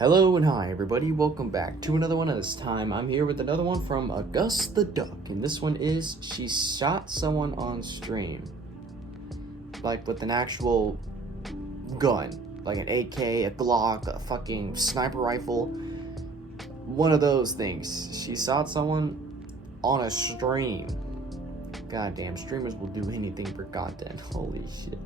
Hello and hi everybody, welcome back to another one, and this time I'm here with another one from August the Duck, and this one is, she shot someone on stream. Like with an actual gun, like an AK, a Glock, a fucking sniper rifle, one of those things. She shot someone on a stream. Goddamn, streamers will do anything for content, holy shit.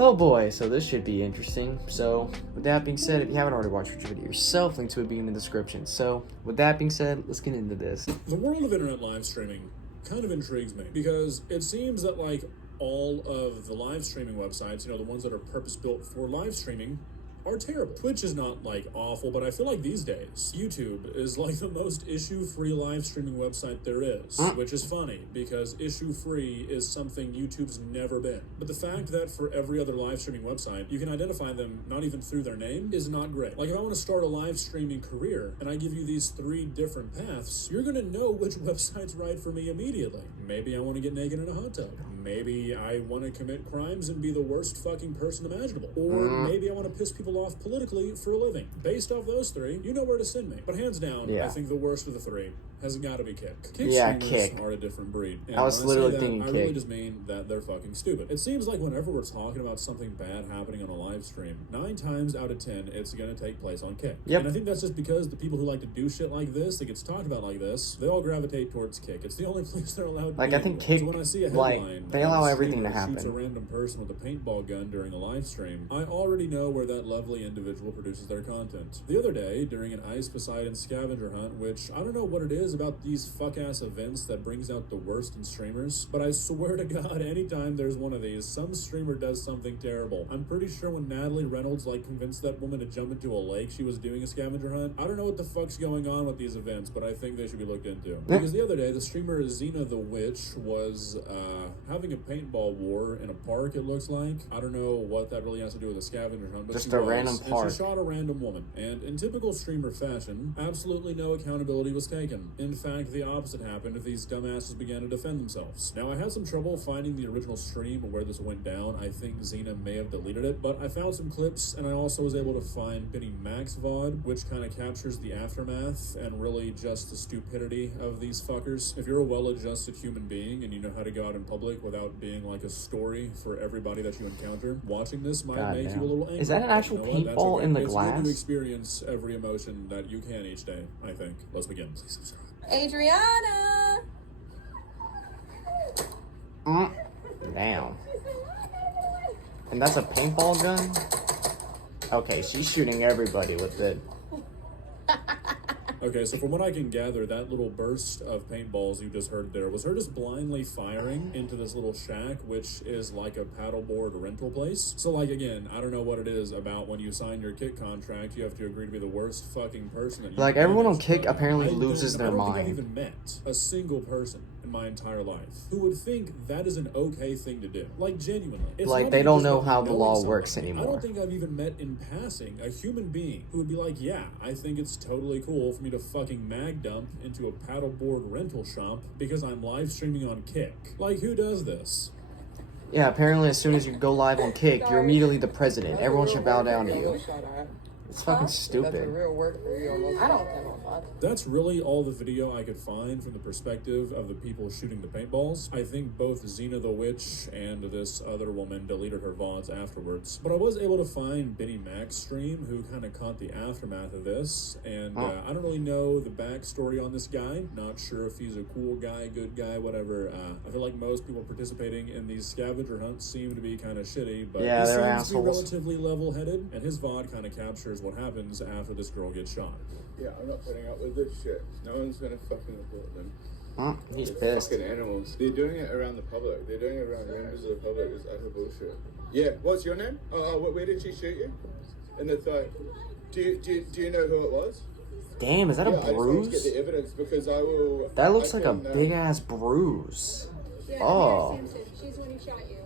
Oh boy, so this should be interesting. So, with that being said, if you haven't already watched the video yourself, links will be in the description. So, with that being said, let's get into this. The world of internet live streaming kind of intrigues me because it seems that like all of the live streaming websites, the ones that are purpose-built for live streaming, are terrible. Twitch is not like awful, but I feel like these days YouTube is like the most issue-free live streaming website there is, which is funny because issue-free is something YouTube's never been. But the fact that for every other live streaming website you can identify them not even through their name is not great. Like if I want to start a live streaming career and I give you these 3 different paths, you're gonna know which website's right for me immediately. Maybe I want to get naked in a hot tub. Maybe I want to commit crimes and be the worst fucking person imaginable. Or maybe I want to piss people off politically for a living. Based off those 3, you know where to send me. But hands down, I think the worst of the 3 has got to be Kick. Kick streamers Kick. are a different breed. And I was literally thinking I really just mean that they're fucking stupid. It seems like whenever we're talking about something bad happening on a live stream, 9 times out of 10, it's going to take place on Kick. Yep. And I think that's just because the people who like to do shit like this, that gets talked about like this, they all gravitate towards Kick. It's the only place they're allowed to Like, be I think anymore. Kick, So when I see a headline, they allow everything to shoots a happen. random person with a paintball gun during a live stream, I already know where that lovely individual produces their content. The other day, during an Ice Poseidon scavenger hunt, which I don't know what it is about these fuck-ass events that brings out the worst in streamers, but I swear to God, anytime there's one of these, some streamer does something terrible. I'm pretty sure when Natalie Reynolds convinced that woman to jump into a lake, she was doing a scavenger hunt. I don't know what the fuck's going on with these events, but I think they should be looked into. Because the other day, the streamer Xena the Witch was having a paintball war in a park, it looks like. I don't know what that really has to do with a scavenger hunt, but Just she a was, random park. and she shot a random woman. And in typical streamer fashion, absolutely no accountability was taken. In fact, the opposite happened if these dumbasses began to defend themselves. Now, I had some trouble finding the original stream where this went down. I think Xena may have deleted it, but I found some clips, and I also was able to find Benny Mac's VOD, which kind of captures the aftermath and really just the stupidity of these fuckers. If you're a well-adjusted human being and you know how to go out in public without being like a story for everybody that you encounter, watching this might make you a little angry. Is that an actual paintball in the glass? It's good to experience every emotion that you can each day, I think. Let's begin. Please subscribe. Adriana! Damn. And that's a paintball gun? Okay, she's shooting everybody with it. Okay, so from what I can gather, that little burst of paintballs you just heard there was her just blindly firing into this little shack, which is like a paddleboard rental place. So, like, again, I don't know what it is about when you sign your Kick contract, you have to agree to be the worst fucking person that you Like, can everyone on manage, Kick but apparently loses their I don't mind. think I've even met a single person in my entire life who would think that is an okay thing to do. Like, genuinely. It's Like, not they even don't just know about how the knowing law somebody. works I anymore. don't think I've even met in passing a human being who would be like, yeah, I think it's totally cool for me to fucking mag dump into a paddleboard rental shop because I'm live streaming on Kick. Like, who does this? Yeah, apparently as soon as you go live on Kick, you're immediately the president. Everyone should bow down to you. It's fucking That's a stupid. real word for you. I don't think I'm fun. That's really all the video I could find from the perspective of the people shooting the paintballs. I think both Xena the Witch and this other woman deleted her VODs afterwards. But I was able to find Benny Mac's stream, who kind of caught the aftermath of this. And I don't really know the backstory on this guy. Not sure if he's a cool guy, good guy, whatever. I feel like most people participating in these scavenger hunts seem to be kind of shitty. But Yeah, he they're seems to be assholes. relatively level-headed. And his VOD kind of captures what happens after this girl gets shot. Yeah, I'm not putting up with this shit. No one's gonna fucking report them. He's They're pissed. fucking animals. They're doing it around the public. They're doing it around members of the public. It's utter bullshit. Yeah, what's your name? Where did she shoot you? In the thigh. Do you know who it was? Damn, is that Yeah, a I just want to get bruise? the evidence because I will. That looks I like a can, big ass bruise. Yeah, Oh. Mary Sampson. She's the one who shot you.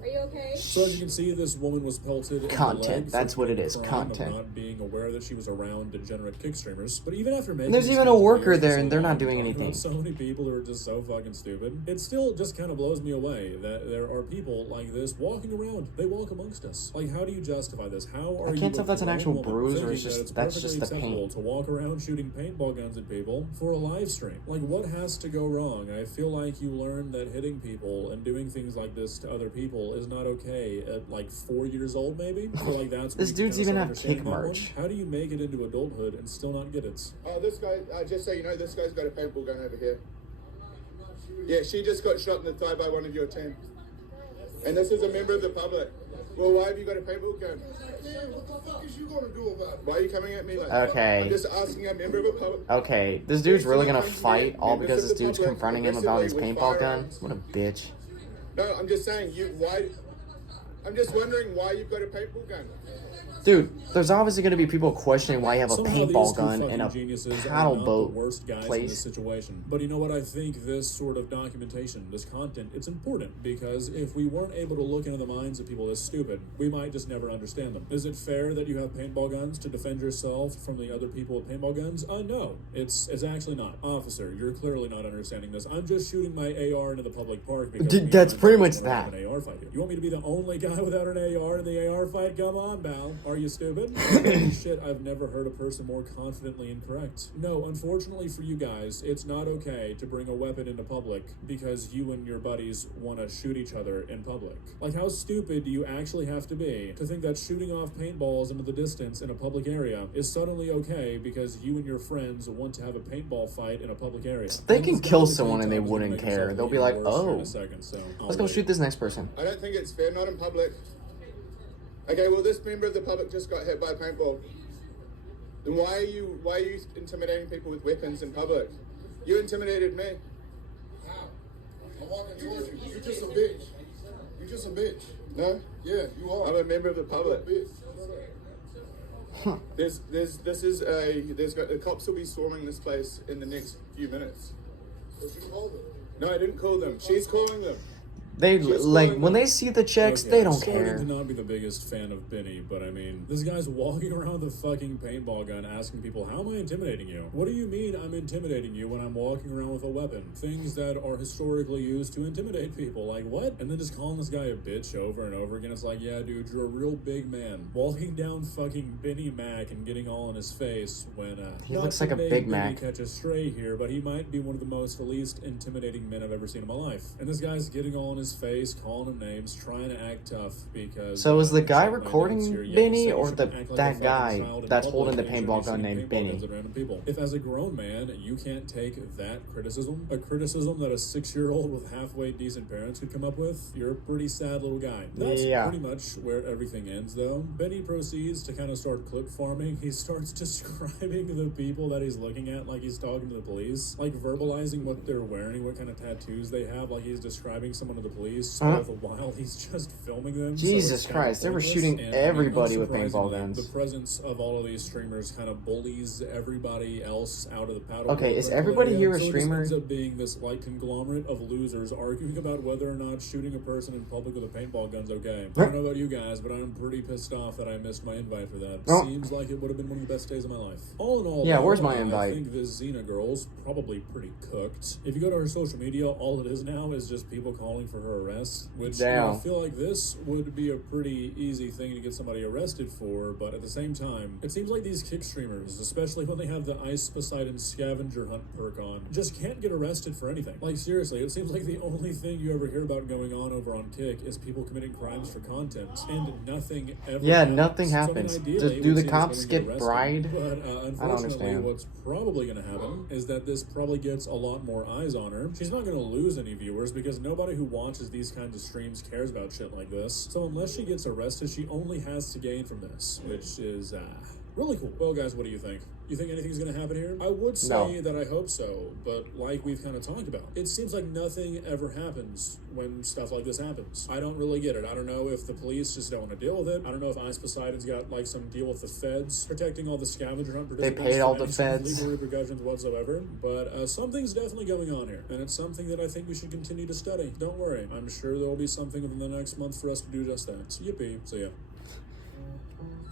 Are you okay? So as you can see, this woman was pelted in the Content. leg for That's what it is, crime of content. not being aware that she was around degenerate kick streamers. But even after making And there's these even a kinds of worker videos there, for and so they're not long, doing talking about anything. So many people who are just so fucking stupid. It still just kind of blows me away that there are people like this walking around. They walk amongst us. Like, how do you justify this? How are I you can't tell if that's an a actual woman bruise or thinking it's just- that it's that's perfectly just the acceptable paint? to walk around shooting paintball guns at people for a live stream? Like, what has to go wrong? I feel like you learn that hitting people and doing things like this to other people is not okay at like 4 years old, maybe. I feel like that's when This you dude's kinda even start have understanding kick that one. merch. How do you make it into adulthood and still not get it? Oh, this guy, just so you know, this guy's got a paintball gun over here. Yeah, she just got shot in the thigh by one of your team. And this is a member of the public. Well, why have you got a paintball gun? What the fuck is you gonna do about it? Why are you coming at me like Okay. I'm just asking a member of the public. Okay, this dude's really gonna fight all because this dude's confronting him about his paintball gun? What a bitch. No, I'm just saying, I'm just wondering why you've got a paintball gun. Dude, there's obviously gonna be people questioning why you have a Somehow these paintball two gun fucking in a geniuses paddle are not boat the worst guys in this place. situation. But you know what? I think this sort of documentation, this content, it's important because if we weren't able to look into the minds of people this stupid, we might just never understand them. Is it fair that you have paintball guns to defend yourself from the other people with paintball guns? No, it's actually not. Officer, you're clearly not understanding this. I'm just shooting my AR into the public park because Dude, me and that's my pretty buddies much wanna have that. an AR fight here. You want me to be the only guy without an AR in the AR fight? Come on, pal. Are you stupid? Holy shit, I've never heard a person more confidently incorrect. No, unfortunately for you guys, it's not okay to bring a weapon into public because you and your buddies want to shoot each other in public. Like, how stupid do you actually have to be to think that shooting off paintballs into the distance in a public area is suddenly okay because you and your friends want to have a paintball fight in a public area? They And can this kill guy someone and they is gonna wouldn't make care. himself They'll be even like, worse here in oh, a second, so let's go I'll shoot wait. this next person. I don't think it's fair, not in public. Okay, well, this member of the public just got hit by a paintball. Then why are you intimidating people with weapons in public? You intimidated me. How? I'm walking towards you. You're just a bitch. You're just a bitch. No? Yeah, you are. I'm a member of the public. You're a bitch. The cops will be storming this place in the next few minutes. But you called them. No, I didn't call them. She's calling them. They, Just like, going when up. they see the checks, Okay, they I'm don't starting care. to not be the biggest fan of Benny, but I mean, this guy's walking around with a fucking paintball gun asking people, how am I intimidating you? What do you mean I'm intimidating you when I'm walking around with a weapon? Things that are historically used to intimidate people. Like, what? And then just calling this guy a bitch over and over again. It's like, yeah, dude, you're a real big man. Walking down fucking Benny Mac and getting all in his face when, He not looks to like a make Big Benny Mac. catch a stray here, but he might be one of the least intimidating men I've ever seen in my life. And this guy's getting all in his face, calling him names, trying to act tough because. So is the guy check my recording notes here. Yeah, Benny he said or you the- shouldn't act like that a fucking guy child in that's public holding the and you paintball shouldn't gun be named shooting paintball Benny? guns at random people. If as a grown man you can't take that criticism, a criticism that a 6-year-old with halfway decent parents could come up with, you're a pretty sad little guy. That's Yeah. pretty much where everything ends, though. Benny proceeds to kind of start clip farming. He starts describing the people that he's looking at like he's talking to the police, like verbalizing what they're wearing, what kind of tattoos they have, like he's describing someone to the police, all the while he's just filming them. So Jesus it's kind of Christ, they were pointless, shooting and, everybody with paintball unsurprisingly, guns. The presence of all of these streamers kind of bullies everybody else out of the paddle. Okay, boat is rental everybody area. here a So it just streamer? ends up being this like conglomerate of losers arguing about whether or not shooting a person in public with a paintball gun's okay. I don't know about you guys, but I'm pretty pissed off that I missed my invite for that. Oh. Seems like it would have been one of the best days of my life. All in all, Yeah, though, where's my I invite? think this Xena girl's probably pretty cooked. If you go to her social media, all it is now is just people calling for her arrest, which you know, I Damn. feel like this would be a pretty easy thing to get somebody arrested for, but at the same time, it seems like these kick streamers, especially when they have the Ice Poseidon scavenger hunt perk on, just can't get arrested for anything. Like, seriously, it seems like the only thing you ever hear about going on over on Kick is people committing crimes for content, and nothing ever Yeah, happens. nothing So, I mean, happens. ideally, Do it the seems cops women get arrested. bribed? But I don't unfortunately, understand. what's probably going to happen is that this probably gets a lot more eyes on her. She's not going to lose any viewers because nobody who watches these kinds of streams cares about shit like this. So unless she gets arrested, she only has to gain from this, which is Really cool. Well, guys, what do you think? You think anything's going to happen here? I would say that I hope so, but like we've kind of talked about, it seems like nothing ever happens when stuff like this happens. I don't really get it. I don't know if the police just don't want to deal with it. I don't know if Ice Poseidon's got like some deal with the feds protecting all the scavenger hunt participants. They paid all from the any feds. legal repercussions whatsoever. But something's definitely going on here, and it's something that I think we should continue to study. Don't worry. I'm sure there will be something within the next month for us to do just that. So, yippee. So, yeah.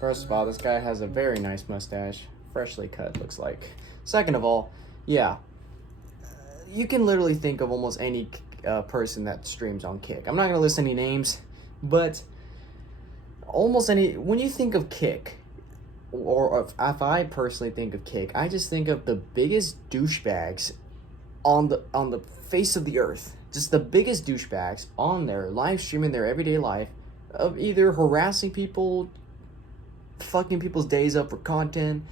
First of all, this guy has a very nice mustache. Freshly cut, looks like. Second of all, yeah. You can literally think of almost any person that streams on Kick. I'm not going to list any names, but almost any... When you think of Kick, or if I personally think of Kick, I just think of the biggest douchebags on the face of the earth. Just the biggest douchebags on there, live streaming their everyday life, of either harassing people, fucking people's days up for content,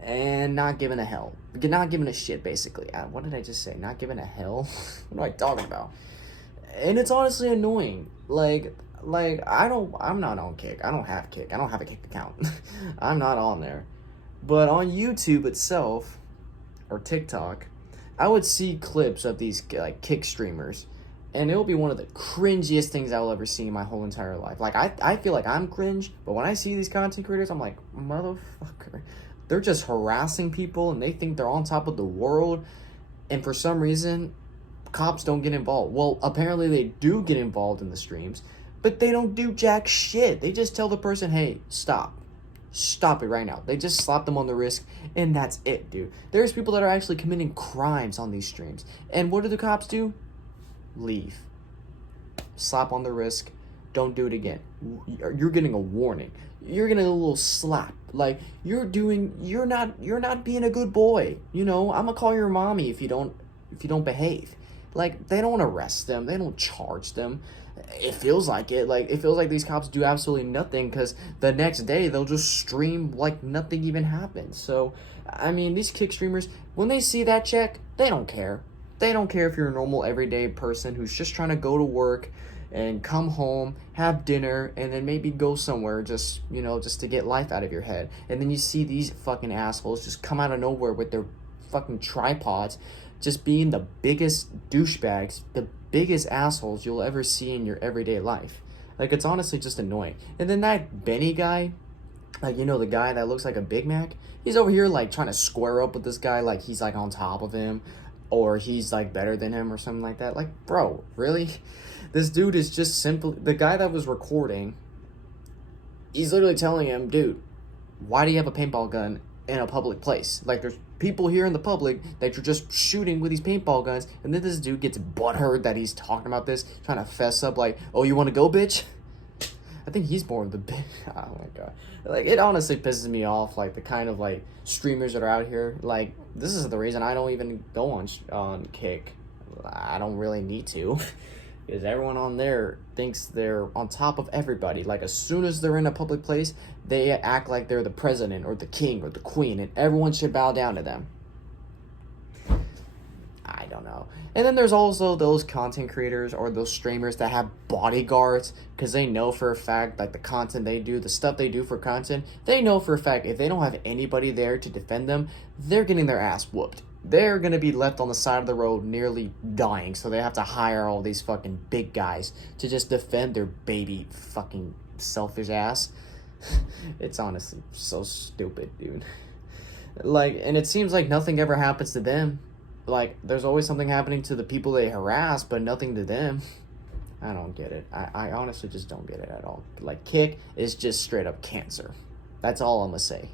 and not giving a hell. Not giving a shit, basically. What did I just say? Not giving a hell? What am I talking about? And it's honestly annoying. Like, I'm not on Kick. I don't have Kick. I don't have a Kick account. I'm not on there. But on YouTube itself, or TikTok, I would see clips of these, like, Kick streamers, and it'll be one of the cringiest things I will ever see in my whole entire life. Like, I feel like I'm cringe, but when I see these content creators, I'm like, motherfucker. They're just harassing people, and they think they're on top of the world, and for some reason, cops don't get involved. Well, apparently they do get involved in the streams, but they don't do jack shit. They just tell the person, hey, stop. Stop it right now. They just slap them on the wrist, and that's it, dude. There's people that are actually committing crimes on these streams, and what do the cops do? Leave. Slap on the wrist. Don't do it again. You're getting a warning. You're getting a little slap. Like, you're not being a good boy. You know, I'm gonna call your mommy if you don't behave. Like, they don't arrest them. They don't charge them. It feels like it. Like, it feels like these cops do absolutely nothing, because the next day they'll just stream like nothing even happened. So, I mean, these Kick streamers, when they see that check, they don't care. They don't care if you're a normal everyday person who's just trying to go to work and come home, have dinner, and then maybe go somewhere just to get life out of your head. And then you see these fucking assholes just come out of nowhere with their fucking tripods, just being the biggest douchebags, the biggest assholes you'll ever see in your everyday life. Like, it's honestly just annoying. And then that Benny guy, like, you know, the guy that looks like a Big Mac, he's over here, like, trying to square up with this guy like he's, like, on top of him, or he's, like, better than him or something like that. Like, bro, really? This dude is just simply... The guy that was recording, he's literally telling him, dude, why do you have a paintball gun in a public place? Like, there's people here in the public that you're just shooting with these paintball guns, and then this dude gets butthurt that he's talking about this, trying to fess up like, oh, you want to go, bitch? I think he's more of the bitch. Oh, my God. Like, it honestly pisses me off, like, the kind of, like, streamers that are out here. Like, this is the reason I don't even go on Kick. I don't really need to. Because everyone on there thinks they're on top of everybody. Like, as soon as they're in a public place, they act like they're the president or the king or the queen, and everyone should bow down to them. I don't know. And then there's also those content creators or those streamers that have bodyguards, because they know for a fact, like, the content they do, the stuff they do for content, they know for a fact if they don't have anybody there to defend them, they're getting their ass whooped. They're going to be left on the side of the road nearly dying, so they have to hire all these fucking big guys to just defend their baby fucking selfish ass. It's honestly so stupid, dude. Like, and it seems like nothing ever happens to them. Like, there's always something happening to the people they harass, but nothing to them. I don't get it. I honestly just don't get it at all. Like, Kick is just straight up cancer. That's all I'm going to say.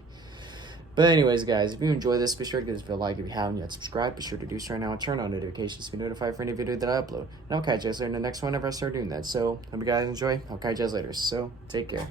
But anyways, guys, if you enjoy this, be sure to give this video a like. If you haven't yet subscribed, be sure to do so right now and turn on notifications to be notified for any video that I upload. And I'll catch you guys later in the next one whenever I start doing that. So, hope you guys enjoy. I'll catch you guys later. So, take care.